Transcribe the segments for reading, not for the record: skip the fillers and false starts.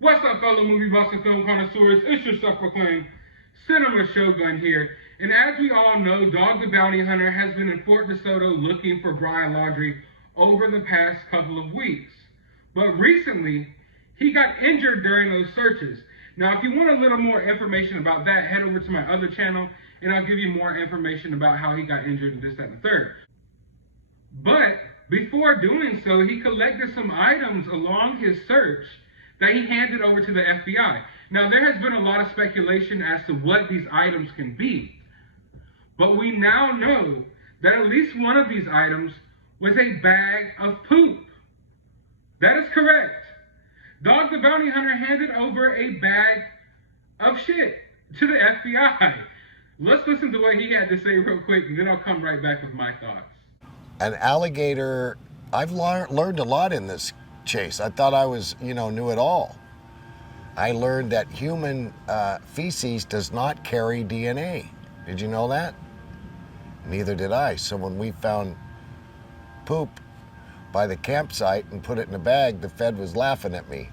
What's up, fellow movie buffs and film connoisseurs? It's your self-proclaimed cinema shogun here. And as we all know, Dog the Bounty Hunter has been in Fort DeSoto looking for Brian Laundrie over the past couple of weeks. But recently, he got injured during those searches. Now, if you want a little more information about that, head over to my other channel, and I'll give you more information about how he got injured and this, that, and the third. But before doing so, he collected some items along his search that he handed over to the FBI. Now, there has been a lot of speculation as to what these items can be. But we now know that at least one of these items was a bag of poop. That is correct. Dog the Bounty Hunter handed over a bag of shit to the FBI. Let's listen to what he had to say real quick, and then I'll come right back with my thoughts. An alligator, I've learned a lot in this chase. I thought I was, knew it all. I learned that human feces does not carry DNA. Did you know that? Neither did I. So when we found poop by the campsite and put it in a bag, the Fed was laughing at me.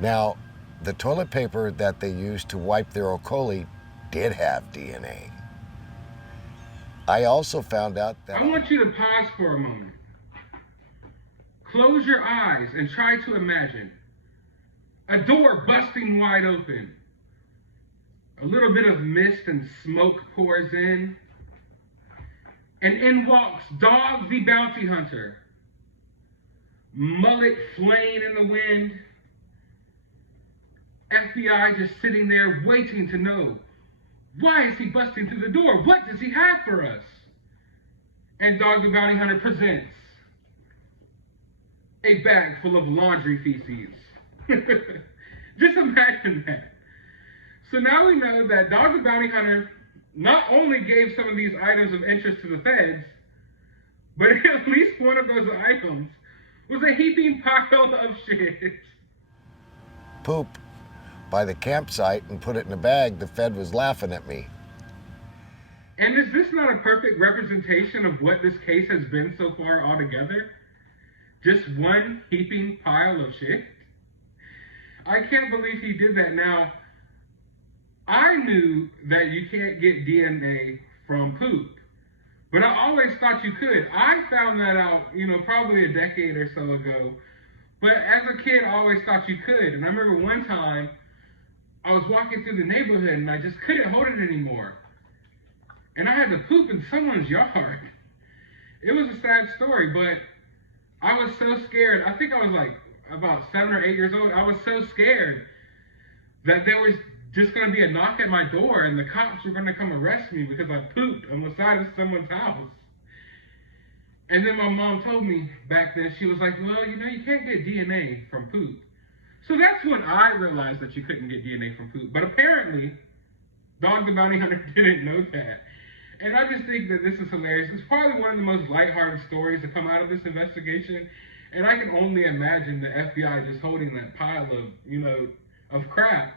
Now, the toilet paper that they used to wipe their E. coli did have DNA. I also found out that... I want you to pause for a moment. Close your eyes and try to imagine a door busting wide open. A little bit of mist and smoke pours in. And in walks Dog the Bounty Hunter. Mullet flaying in the wind. FBI just sitting there waiting to know, why is he busting through the door? What does he have for us? And Dog the Bounty Hunter presents a bag full of laundry feces. Just imagine that. So now we know that Dog the Bounty Hunter not only gave some of these items of interest to the feds, but at least one of those items was a heaping pile of shit. Poop by the campsite and put it in a bag, the Fed was laughing at me. And is this not a perfect representation of what this case has been so far altogether? Just one heaping pile of shit? I can't believe he did that. Now, I knew that you can't get DNA from poop, but I always thought you could. I found that out, probably a decade or so ago. But as a kid, I always thought you could. And I remember one time, I was walking through the neighborhood and I just couldn't hold it anymore. And I had to poop in someone's yard. It was a sad story, but I was so scared. I think I was like about 7 or 8 years old. I was so scared that there was just going to be a knock at my door and the cops were going to come arrest me because I pooped on the side of someone's house. And then my mom told me back then, she was like, well, you can't get DNA from poop. So that's when I realized that you couldn't get DNA from poop. But apparently, Dog the Bounty Hunter didn't know that. And I just think that this is hilarious. It's probably one of the most lighthearted stories to come out of this investigation. And I can only imagine the FBI just holding that pile of, of crap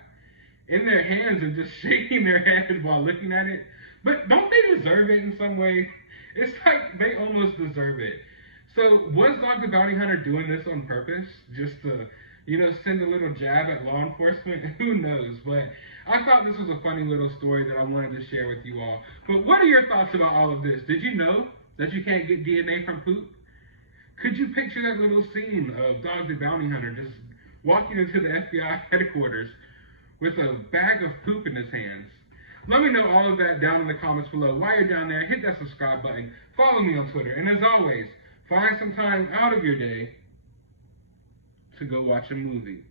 in their hands and just shaking their head while looking at it. But don't they deserve it in some way? It's like they almost deserve it. So was Dog the Bounty Hunter doing this on purpose? Just to, send a little jab at law enforcement? Who knows? But I thought this was a funny little story that I wanted to share with you all. But what are your thoughts about all of this? Did you know that you can't get DNA from poop? Could you picture that little scene of Dog the Bounty Hunter just walking into the FBI headquarters with a bag of poop in his hands? Let me know all of that down in the comments below. While you're down there, hit that subscribe button. Follow me on Twitter. And as always, find some time out of your day to go watch a movie.